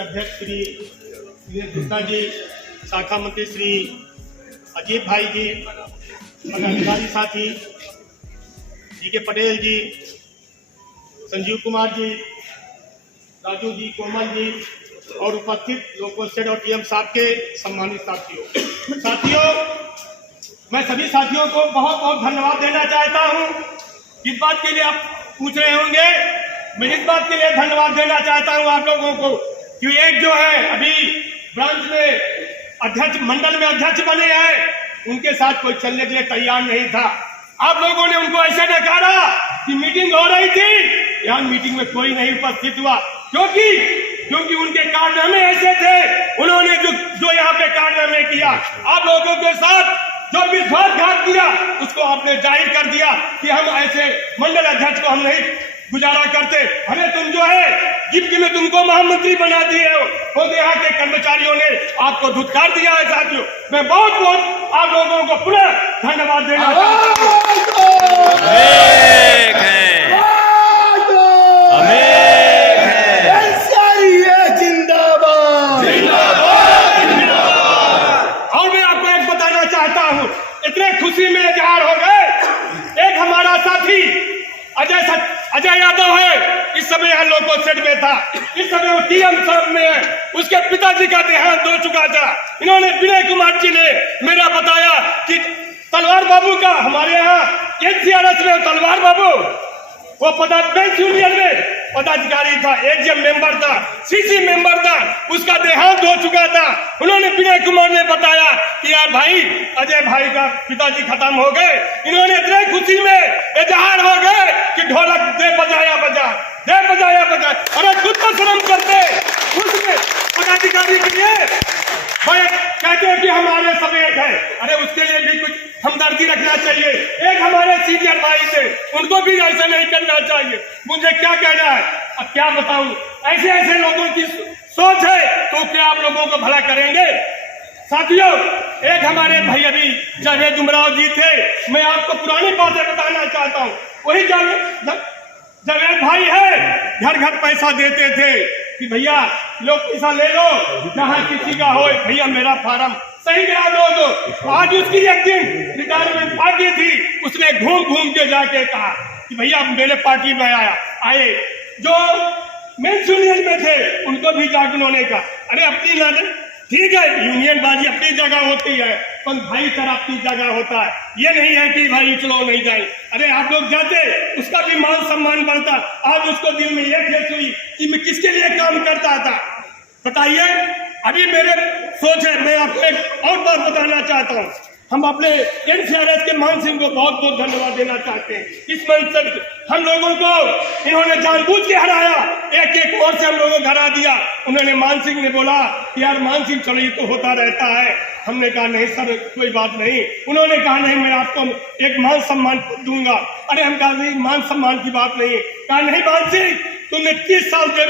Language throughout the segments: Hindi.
अध्यक्ष श्री कृष्णा जी, शाखा मंत्री श्री अजीत भाई जी, पदाधिकारी साथी जी के पटेल जी, संजीव कुमार जी, राजू जी, कोमल जी और उपस्थित लोको स्टेट और टीएम साहब के सम्मानित साथियों, मैं सभी साथियों को बहुत बहुत धन्यवाद देना चाहता हूं। इस बात के लिए आप पूछ रहे होंगे, मैं इस बात के लिए धन्यवाद देना चाहता हूं आप लोगों को कि एक जो है अभी ब्रांच में अध्यक्ष, मंडल में अध्यक्ष बने हैं, उनके साथ कोई चलने के लिए तैयार नहीं था। आप लोगों ने उनको ऐसे नकारा कि मीटिंग हो रही थी, यहाँ मीटिंग में कोई नहीं उपस्थित हुआ, क्योंकि उनके कारनामे ऐसे थे। उन्होंने जो यहाँ पे कारनामे किया, आप लोगों के साथ जो विश्वासघात किया, उसको आपने जाहिर कर दिया कि हम ऐसे मंडल अध्यक्ष को हम नहीं गुजारा करते। हमें तुम जो है गिफ्ट में तुमको महामंत्री बना दिए हो, यहाँ के कर्मचारियों ने आपको धुतकार दिया है। साथियों, मैं बहुत बहुत आप लोगों को पुनः धन्यवाद देना चाहता हूँ। और मैं आपको एक बताना चाहता हूँ, इतने खुशी में इजहार हो गए। एक हमारा साथी अजय यादव है, इस समय यहाँ लोको सेट में था, इस समय वो टीएम साहब में है, उसके पिताजी का देहांत हो चुका था। इन्होंने विनय कुमार जी ने मेरा बताया कि तलवार बाबू का हमारे यहाँ एनसीआरएस में तलवार बाबू वो बैंक यूनियन में पदाधिकारी था, एजीएम मेंबर था, सीसी मेंबर था, उसका देहांत हो चुका था। उन्होंने विनय कुमार ने बताया कि यार भाई, अजय भाई का पिताजी खत्म हो गए। इन्होंने इतने खुशी में इजहार हो गए कि ढोलक दे बजाया बजा। अरे खुद तो शर्म करते उसमें पदाधिकारी के लिए भाई कहते हैं कि हमारे सब एक है। अरे उसके लिए भी कुछ हमदर्दी रखना चाहिए। एक हमारे सीनियर भाई थे, उनको भी ऐसा नहीं करना चाहिए। मुझे क्या कहना है, अब क्या बताऊं, ऐसे लोगों की सोच है तो क्या आप लोगों को भला करेंगे। साथियों, एक हमारे भाई अभी जावेद उमराव जी थे, मैं आपको पुरानी बातें बताना चाहता हूँ। वही जावेद भाई है, घर घर पैसा देते थे कि भैया लो पैसा ले लो, जहाँ किसी का हो भैया मेरा फार्म सही करा दो। आज उसकी एक दिन रिटायरमेंट पार्टी थी, उसने घूम के जाके कहा कि भैया मेरे पार्टी में आए जो मेन यूनियन में थे, उनको भी जाकर उन्होंने कहा अरे अपनी ना, ठीक है यूनियन बाजी अपनी जगह होती है, पर भाईचारा अपनी जगह होता है। ये नहीं है कि भाई चलो नहीं जाए। अरे आप लोग जाते, उसका भी मान सम्मान बढ़ता। आज उसको दिल में ये ठेस हुई कि मैं किसके लिए काम करता था, बताइए। अभी मेरे सोच है, मैं आपको एक और बात बताना चाहता हूँ। हम अपने एनसीआरएस के मान सिंह को बहुत बहुत धन्यवाद देना चाहते हैं। इस मंच से हम लोगों को इन्होंने जानबूझ के हराया, एक और से हम लोगों को हरा दिया। उन्होंने मान सिंह ने बोला कि यार मान सिंह चलो ये तो होता रहता है। हमने कहा नहीं सर कोई बात नहीं। उन्होंने कहा नहीं मैं आपको एक मान सम्मान दूंगा। अरे हम कहा नहीं मान सम्मान की बात नहीं है। कहा नहीं मान सिंह, तुमने 30 साल से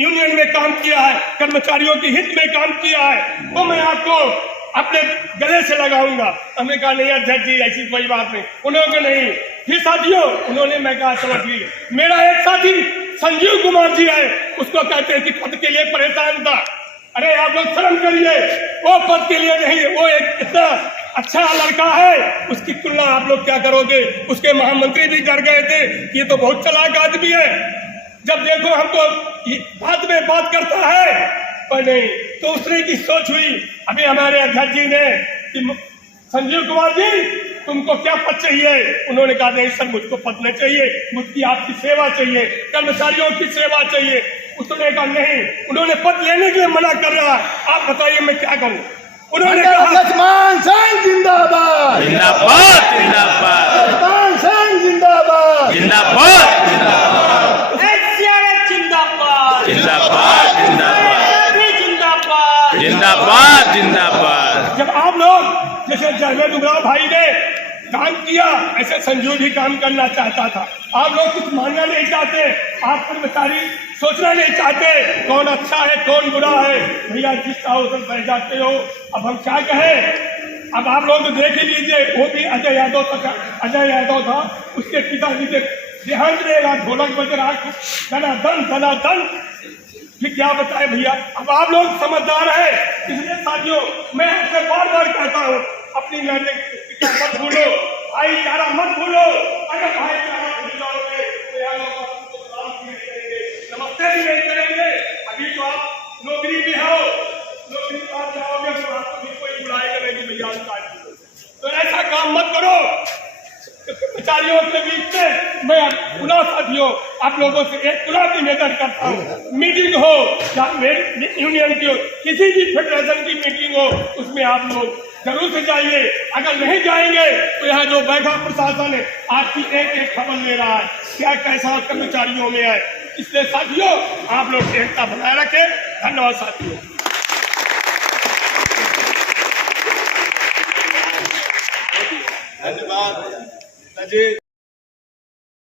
यूनियन में काम किया है, कर्मचारियों के हित में काम किया है, वो मैं आपको अपने गले से लगाऊंगा। हमने कहा नहीं अध्यक्ष जी ऐसी कोई बात नहीं। उन्होंने नहीं। फिर साथियों उन्होंने, मैं कहा चलो ठीक। मेरा एक साथी संजीव कुमार जी है, उसको कहते हैं कि पद के लिए परेशान था। अरे आप लोग शर्म करिए, वो पद के लिए नहीं, वो एक इतना अच्छा लड़का है, उसकी तुलना आप लोग क्या करोगे। उसके महामंत्री भी डर गए थे कि ये तो बहुत चालाक आदमी है, जब देखो हमको बात में बात करता है, पर नहीं। तो उसने की सोच हुई। अभी हमारे अध्यक्ष जी ने कि संजीव कुमार जी तुमको क्या पद चाहिए। उन्होंने कहा नहीं सर मुझको पद नहीं चाहिए, मुझकी आपकी सेवा चाहिए, कर्मचारियों की सेवा चाहिए। उसने कहा नहीं, उन्होंने पद लेने के लिए मना कर रहा। आप बताइए मैं क्या करूं। उन्होंने कहा मान सिंह जिंदाबाद जिंदाबाद जिंदाबाद, मान सिंह जिंदाबाद जिंदाबाद जिंदाबाद, जिंदाबाद जिंदाबाद जिंदाबाद, जिंदाबाद जिंदाबाद। जब आप लोग जैसे जावेद उमराव भाई ने काम किया, ऐसे संजू भी काम करना चाहता था। आप लोग कुछ मानना नहीं चाहते, आप कर्मचारी सोचना नहीं चाहते कौन अच्छा है कौन बुरा है। भैया जिस उधर बह जाते हो। अब हम क्या कहें, अब आप लोग देख ही लीजिए, वो भी अजय यादव था, उसके पिताजी के देहांत रहेगा, ढोलक बज रहा, धनाधन फिर क्या बताए भैया, अब आप लोग समझदार है, इसलिए साथियों मैं आपसे बार बार कहता हूँ अपनी नैतिकता मत भूलो, भाईचारा मत भूलो। अगर भाईचारा भूल जाओगे तो यहाँ लोग आपको सलाम भी नहीं करेंगे, नमस्ते भी नहीं करेंगे। अभी तो आप नौकरी में हो, नौकरी के बाद जाओगे तो आपको भी कोई बुलाएगा नहीं भैया उसका। तो ऐसा काम मत करो। कर्मचारियों के बीच में मैं पुनः साथियों आप लोगों से एक पुनः निवेदन करता हूँ, मीटिंग हो या मेरी यूनियन की हो, किसी भी फेडरेशन की मीटिंग हो, उसमें आप लोग जरूर से जाइए। अगर नहीं जाएंगे तो यहाँ जो बैठा प्रशासन है आपकी एक एक खबर ले रहा है क्या कैसा कर्मचारियों में है। इसलिए साथियों आप लोग एकता बनाए रखें। धन्यवाद साथियों। धन्यवाद।